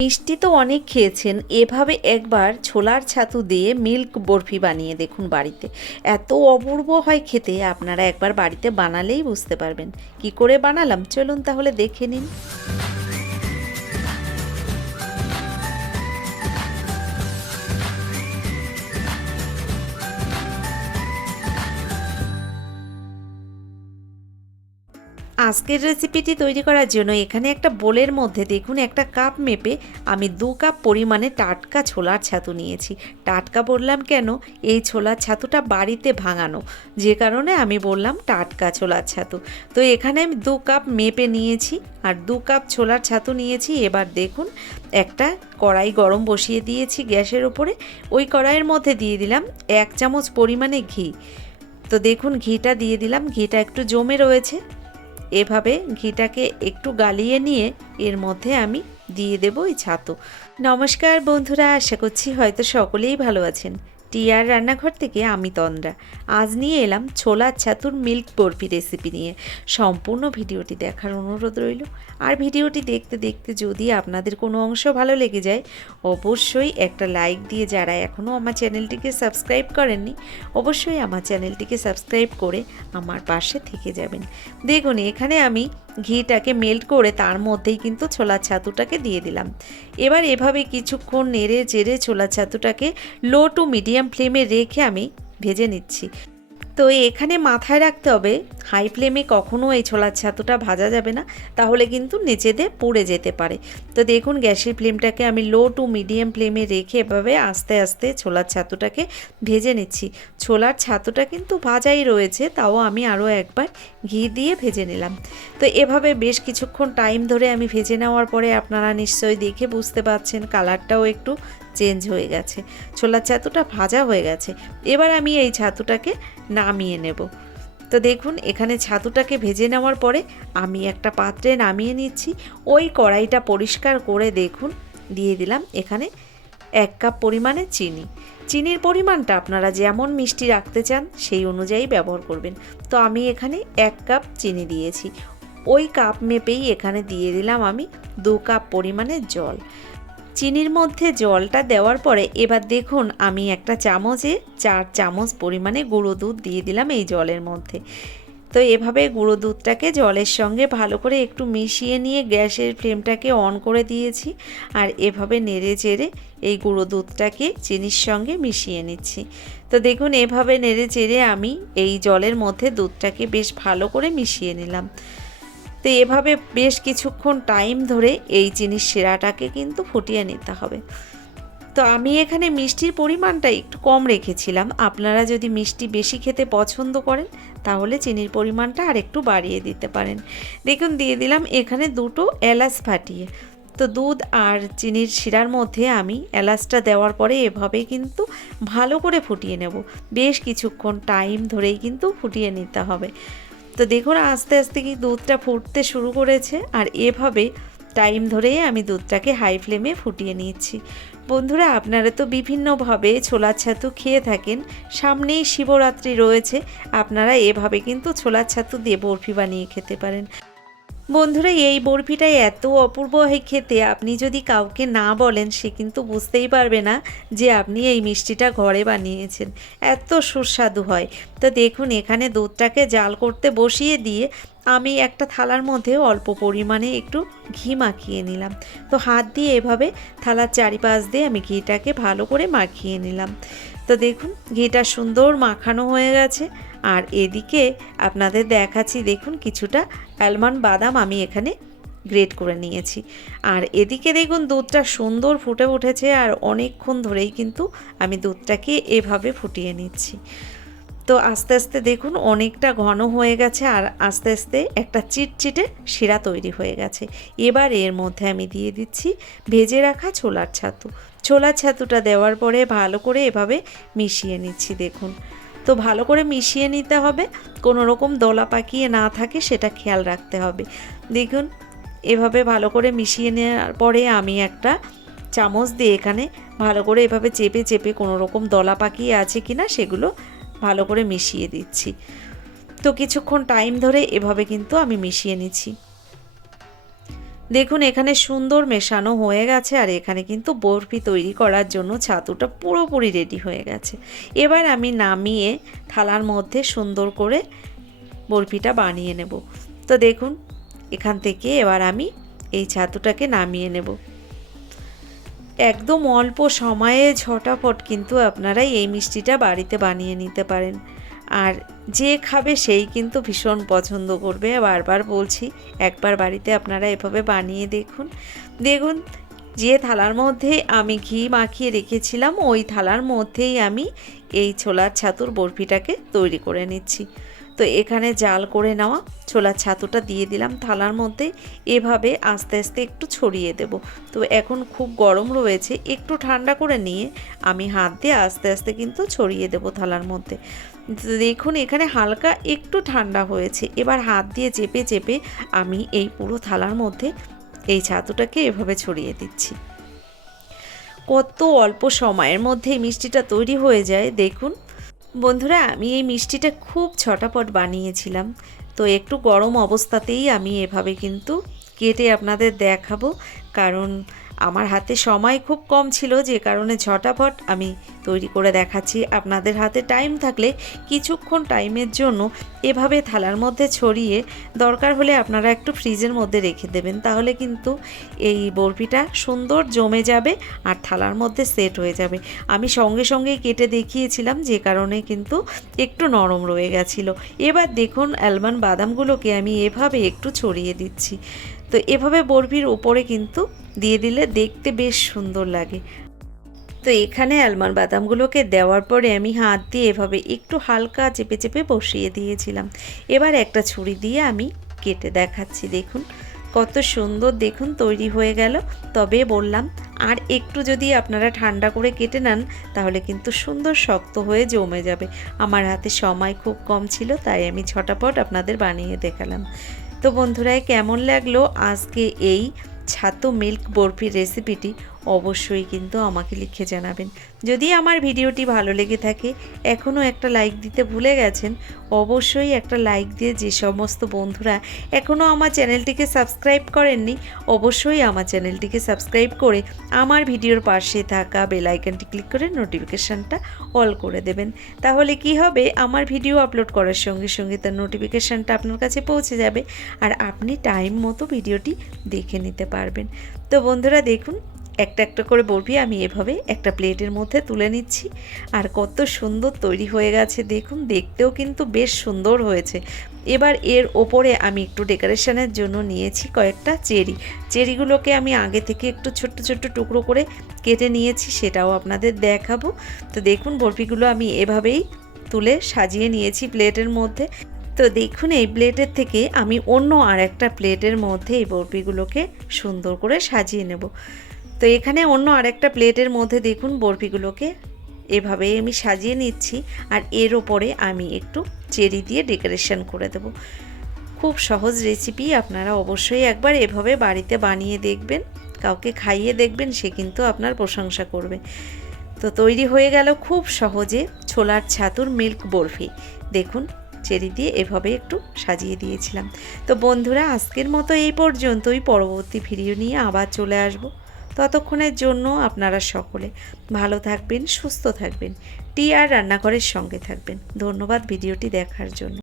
মিষ্টি তো অনেক খেয়েছেন, এভাবে একবার ছোলার ছাতু দিয়ে মিল্ক বরফি বানিয়ে দেখুন বাড়িতে। এত অপূর্ব হয় খেতে, আপনারা একবার বাড়িতে বানালেই বুঝতে পারবেন। কি করে বানালাম চলুন তাহলে দেখে নিন। আজকের রেসিপিটি তৈরি করার জন্য এখানে একটা বোলের মধ্যে দেখুন একটা কাপ মেপে আমি 2 কাপ পরিমাণে টাটকা ছোলার ছাতু নিয়েছি। টাটকা বললাম কেন, এই ছোলার ছাতুটা বাড়িতে ভাঙানো, যে কারণে আমি বললাম টাটকা ছোলার ছাতু। তো এখানে আমি 2 কাপ মেপে নিয়েছি আর 2 কাপ ছোলার ছাতু নিয়েছি। এবার দেখুন একটা কড়াই গরম বসিয়ে দিয়েছি গ্যাসের ওপরে। ওই কড়াইয়ের মধ্যে দিয়ে দিলাম 1 চামচ পরিমাণে ঘি। তো দেখুন ঘিটা দিয়ে দিলাম, ঘিটা একটু জমে রয়েছে। এভাবে ঘিটাকে একটু গালিয়ে নিয়ে এর মধ্যে আমি দিয়ে দেব এই ছাতু। নমস্কার বন্ধুরা, আশা করছি হয়তো সকলেই ভালো আছেন। টিয়ার রান্নাঘর থেকে আমি তন্দ্রা। আজ নিয়ে এলাম ছোলার ছাতুর মিল্ক বরফি রেসিপি নিয়ে। সম্পূর্ণ ভিডিওটি দেখার অনুরোধ রইল। আর ভিডিওটি দেখতে দেখতে যদি আপনাদের কোনো অংশ ভালো লেগে যায়, অবশ্যই একটা লাইক দিয়ে, যারা এখনও আমার চ্যানেলটিকে সাবস্ক্রাইব করেননি অবশ্যই আমার চ্যানেলটিকে সাবস্ক্রাইব করে আমার পাশে থেকে যাবেন। দেখুন এখানে আমি ঘিটাকে মেল্ট করে তার মধ্যেই কিন্তু ছোলার ছাতুটাকে দিয়ে দিলাম। এবার এভাবে কিছুক্ষণ নেড়ে চেড়ে ছোলার ছাতুটাকে লো টু মিডিয়াম ফ্লেমে রেখে আমি ভেজে নিচ্ছি। তো এখানে মাথায় রাখতে হবে, হাই ফ্লেমে কখনো এই ছোলার ছাতুটা ভাজা যাবে না, তাহলে কিন্তু নিচেতে পুড়ে যেতে পারে। তো দেখুন গ্যাসের ফ্লেমটাকে আমি লো টু মিডিয়াম ফ্লেমে রেখে এভাবে আস্তে আস্তে ছোলার ছাতুটাকে ভেজে নিচ্ছি। ছোলার ছাতুটা কিন্তু ভাজাই রয়েছে, তাও আমি আরও একবার ঘি দিয়ে ভেজে নিলাম। তো এভাবে বেশ কিছুক্ষণ টাইম ধরে আমি ভেজে নেওয়ার পরে আপনারা নিশ্চয়ই দেখে বুঝতে পারছেন কালারটাও একটু চেঞ্জ হয়ে গেছে, ছোলার ছাতুটা ভাজা হয়ে গেছে। এবার আমি এই ছাতুটাকে নামিয়ে নেব। তো দেখুন এখানে ছাতুটাকে ভেজে নেওয়ার পরে আমি একটা পাত্রে নামিয়ে নিচ্ছি। ওই কড়াইটা পরিষ্কার করে দেখুন দিয়ে দিলাম এখানে 1 কাপ পরিমাণে চিনি। চিনির পরিমাণটা আপনারা যেমন মিষ্টি রাখতে চান সেই অনুযায়ী ব্যবহার করবেন। তো আমি এখানে 1 কাপ চিনি দিয়েছি। ওই কাপ মেপেই এখানে দিয়ে দিলাম আমি 2 কাপ পরিমাণে জল। চিনির মধ্যে জলটা দেওয়ার পরে এবার দেখুন আমি একটা চামচে 4 চামচ পরিমাণে গুঁড়ো দুধ দিয়ে দিলাম এই জলের মধ্যে। তো এভাবে গুঁড়ো দুধটাকে জলের সঙ্গে ভালো করে একটু মিশিয়ে নিয়ে গ্যাসের ফ্লেমটাকে অন করে দিয়েছি। আর এভাবে নেড়ে চেড়ে এই গুঁড়ো দুধটাকে চিনির সঙ্গে মিশিয়ে নিচ্ছি। তো দেখুন এভাবে নেড়ে চেড়ে আমি এই জলের মধ্যে দুধটাকে বেশ ভালো করে মিশিয়ে নিলাম। তো এভাবে বেশ কিছুক্ষণ টাইম ধরে এই চিনির শিরাটাকে কিন্তু ফুটিয়ে নিতে হবে। তো আমি এখানে মিষ্টির পরিমাণটা একটু কম রেখেছিলাম। আপনারা যদি মিষ্টি বেশি খেতে পছন্দ করেন তাহলে চিনির পরিমাণটা আর একটু বাড়িয়ে দিতে পারেন। দেখুন দিয়ে দিলাম এখানে 2টো এলাচ ফাটিয়ে। তো দুধ আর চিনির শিরার মধ্যে আমি এলাচটা দেওয়ার পরে এভাবে কিন্তু ভালো করে ফুটিয়ে নেব। বেশ কিছুক্ষণ টাইম ধরেই কিন্তু ফুটিয়ে নিতে হবে। তো দেখুন আস্তে আস্তে কি দুধটা ফুটতে শুরু করেছে, আর এভাবে টাইম ধরেই আমি দুধটাকে হাই ফ্লেমে ফুটিয়ে নিচ্ছি। বন্ধুরা আপনারা তো বিভিন্নভাবে ছোলার ছাতু খেয়ে থাকেন, সামনেই শিবরাত্রি রয়েছে, আপনারা এভাবে কিন্তু ছোলার ছাতু দিয়ে বরফি বানিয়ে খেতে পারেন। বন্ধুরা এই বরফিটাই এত অপূর্ব হয় খেতে, আপনি যদি কাউকে না বলেন সে কিন্তু বুঝতেই পারবে না যে আপনি এই মিষ্টিটা ঘরে বানিয়েছেন, এত সুস্বাদু হয়। তো দেখুন এখানে দুধটাকে জাল করতে বসিয়ে দিয়ে আমি একটা থালার মধ্যে অল্প পরিমাণে একটু ঘি মাখিয়ে নিলাম। তো হাত দিয়ে এভাবে থালার চারিপাশ দিয়ে আমি ঘিটাকে ভালো করে মাখিয়ে নিলাম। তো দেখুন ঘিটা সুন্দর মাখানো হয়ে গেছে। আর এদিকে আপনাদের দেখাচ্ছি, দেখুন কিছুটা আলমন্ড বাদাম আমি এখানে গ্রেট করে নিয়েছি। আর এদিকে দেখুন দুধটা সুন্দর ফুটে উঠেছে, আর অনেকক্ষণ ধরেই কিন্তু আমি দুধটাকে এভাবে ফুটিয়ে নিচ্ছি। তো আস্তে আস্তে দেখুন অনেকটা ঘন হয়ে গেছে, আর আস্তে আস্তে একটা চিটচিটে শিরা তৈরি হয়ে গেছে। এবার এর মধ্যে আমি দিয়ে দিচ্ছি ভেজে রাখা ছোলার ছাতু। ছোলার ছাতুটা দেওয়ার পরে ভালো করে এভাবে মিশিয়ে নিচ্ছি। দেখুন তো ভালো করে মিশিয়ে নিতে হবে, কোনো রকম দলা পাকিয়ে না থাকে সেটা খেয়াল রাখতে হবে। দেখুন এভাবে ভালো করে মিশিয়ে নেওয়ার পরে আমি একটা চামচ দিয়ে এখানে ভালো করে এভাবে চেপে চেপে কোনো রকম দলা পাকিয়ে আছে কিনা সেগুলো ভালো করে মিশিয়ে দিচ্ছি। তো কিছুক্ষণ টাইম ধরে এভাবে কিন্তু আমি মিশিয়ে নিচ্ছি। দেখুন এখানে সুন্দর মেশানো হয়ে গেছে, আর এখানে কিন্তু বরফি তৈরি করার জন্য ছাতুটা পুরোপুরি রেডি হয়ে গেছে। এবার আমি নামিয়ে থালার মধ্যে সুন্দর করে বরফিটা বানিয়ে নেব। তো দেখুন এখান থেকে এবার আমি এই ছাতুটাকে নামিয়ে নেব। একদম অল্প সময়ে ঝটাফট কিন্তু আপনারা এই মিষ্টিটা বাড়িতে বানিয়ে নিতে পারেন, আর যে খাবে সেই কিন্তু ভীষণ পছন্দ করবে। বারবার বলছি, একবার বাড়িতে আপনারা এভাবে বানিয়ে দেখুন। দেখুন যে থালার মধ্যে আমি ঘি মাখিয়ে রেখেছিলাম ওই থালার মধ্যেই আমি এই ছোলার ছাতুর বরফিটাকে তৈরি করে নিচ্ছি। তো এখানে জাল করে নেওয়া ছোলার ছাতুটা দিয়ে দিলাম থালার মধ্যে, এভাবে আস্তে আস্তে একটু ছড়িয়ে দেব। তো এখন খুব গরম রয়েছে, একটু ঠান্ডা করে নিয়ে আমি হাত দিয়ে আস্তে আস্তে কিন্তু ছড়িয়ে দেব থালার মধ্যে। দেখুন এখানে হালকা একটু ঠান্ডা হয়েছে, এবার হাত দিয়ে চেপে চেপে আমি এই পুরো থালার মধ্যে এই ছাতুটাকে এভাবে ছড়িয়ে দিচ্ছি। কত অল্প সময়ের মধ্যে এই মিষ্টিটা তৈরি হয়ে যায়। দেখুন বন্ধুরা, আমি এই মিষ্টিটা খুব ঝটাপট বানিয়েছিলাম। তো একটু গরম অবস্থাতেই আমি এভাবে কিন্তু কেটে আপনাদের দেখাবো, কারণ আমার হাতে সময় খুব কম ছিল, যে কারণে ঝটাপট আমি তৈরি করে দেখাচ্ছি। আপনাদের হাতে টাইম থাকলে কিছুক্ষণ টাইমের জন্য এভাবে থালার মধ্যে ছড়িয়ে দরকার হলে আপনারা একটু ফ্রিজের মধ্যে রেখে দেবেন, তাহলে কিন্তু এই বরফিটা সুন্দর জমে যাবে আর থালার মধ্যে সেট হয়ে যাবে। আমি সঙ্গে সঙ্গেই কেটে দেখিয়েছিলাম, যে কারণে কিন্তু একটু নরম রয়ে গেছিলো। এবার দেখুন আলমন্ড বাদামগুলোকে আমি এভাবে একটু ছড়িয়ে দিচ্ছি। তো এভাবে বরফির উপরে কিন্তু দিয়ে দিলে দেখতে বেশ সুন্দর লাগে। তো এখানে আলমন্ড বাদামগুলোকে দেওয়ার পরে আমি হাত দিয়ে এভাবে একটু হালকা চেপে চেপে বসিয়ে দিয়েছিলাম। এবার একটা ছুরি দিয়ে আমি কেটে দেখাচ্ছি। দেখুন কত সুন্দর দেখুন তৈরি হয়ে গেল। তবে বললাম আর একটু যদি আপনারা ঠান্ডা করে কেটে নেন তাহলে কিন্তু সুন্দর শক্ত হয়ে জমে যাবে। আমার হাতে সময় খুব কম ছিল, তাই আমি ঝটাপট আপনাদের বানিয়ে দেখালাম। তো বন্ধুরা, কেমন লাগলো আজকে এই ছাতু মিল্ক বরফির রেসিপিটি অবশ্যই কিন্তু আমাকে লিখে জানাবেন। যদি আমার ভিডিওটি ভালো লেগে থাকে, এখনও একটা লাইক দিতে ভুলে গেছেন, অবশ্যই একটা লাইক দিয়ে যে সমস্ত বন্ধুরা এখনও আমার চ্যানেলটিকে সাবস্ক্রাইব করেননি, অবশ্যই আমার চ্যানেলটিকে সাবস্ক্রাইব করে আমার ভিডিওর পাশে থাকা বেল আইকনটি ক্লিক করে নোটিফিকেশানটা অল করে দেবেন। তাহলে কি হবে, আমার ভিডিও আপলোড করার সঙ্গে সঙ্গে তার নোটিফিকেশানটা আপনার কাছে পৌঁছে যাবে, আর আপনি টাইম মতো ভিডিওটি দেখে নিতে পারবেন। তো বন্ধুরা দেখুন, একটা একটা করে বরফি আমি এভাবে একটা প্লেটের মধ্যে তুলে নিচ্ছি, আর কত সুন্দর তৈরি হয়ে গেছে দেখুন, দেখতেও কিন্তু বেশ সুন্দর হয়েছে। এবার এর ওপরে আমি একটু ডেকোরেশনের জন্য নিয়েছি কয়েকটা চেরিগুলোকে আমি আগে থেকে একটু ছোট্ট ছোট্ট টুকরো করে কেটে নিয়েছি, সেটাও আপনাদের দেখাবো। তো দেখুন বরফিগুলো আমি এভাবেই তুলে সাজিয়ে নিয়েছি প্লেটের মধ্যে। তো দেখুন এই প্লেটের থেকে আমি অন্য আর একটা প্লেটের মধ্যে এই বরফিগুলোকে সুন্দর করে সাজিয়ে নেব। তো এখানে অন্য আরেকটা প্লেটের মধ্যে দেখুন বরফিগুলোকে এভাবেই আমি সাজিয়ে নিচ্ছি, আর এর ওপরে আমি একটু চেরি দিয়ে ডেকোরেশন করে দেব। খুব সহজ রেসিপি, আপনারা অবশ্যই একবার এভাবে বাড়িতে বানিয়ে দেখবেন, কাউকে খাইয়ে দেখবেন, সে কিন্তু আপনার প্রশংসা করবে। তো তৈরি হয়ে গেল খুব সহজে ছোলার ছাতুর মিল্ক বরফি। দেখুন চেরি দিয়ে এভাবে একটু সাজিয়ে দিয়েছিলাম। তো বন্ধুরা, আজকের মতো এই পর্যন্তই। পরবর্তী ভিডিও নিয়ে আবার চলে আসব। ততক্ষণের জন্য আপনারা সকলে ভালো থাকবেন, সুস্থ থাকবেন, টিআর রান্নাঘরের সঙ্গে থাকবেন। ধন্যবাদ ভিডিওটি দেখার জন্য।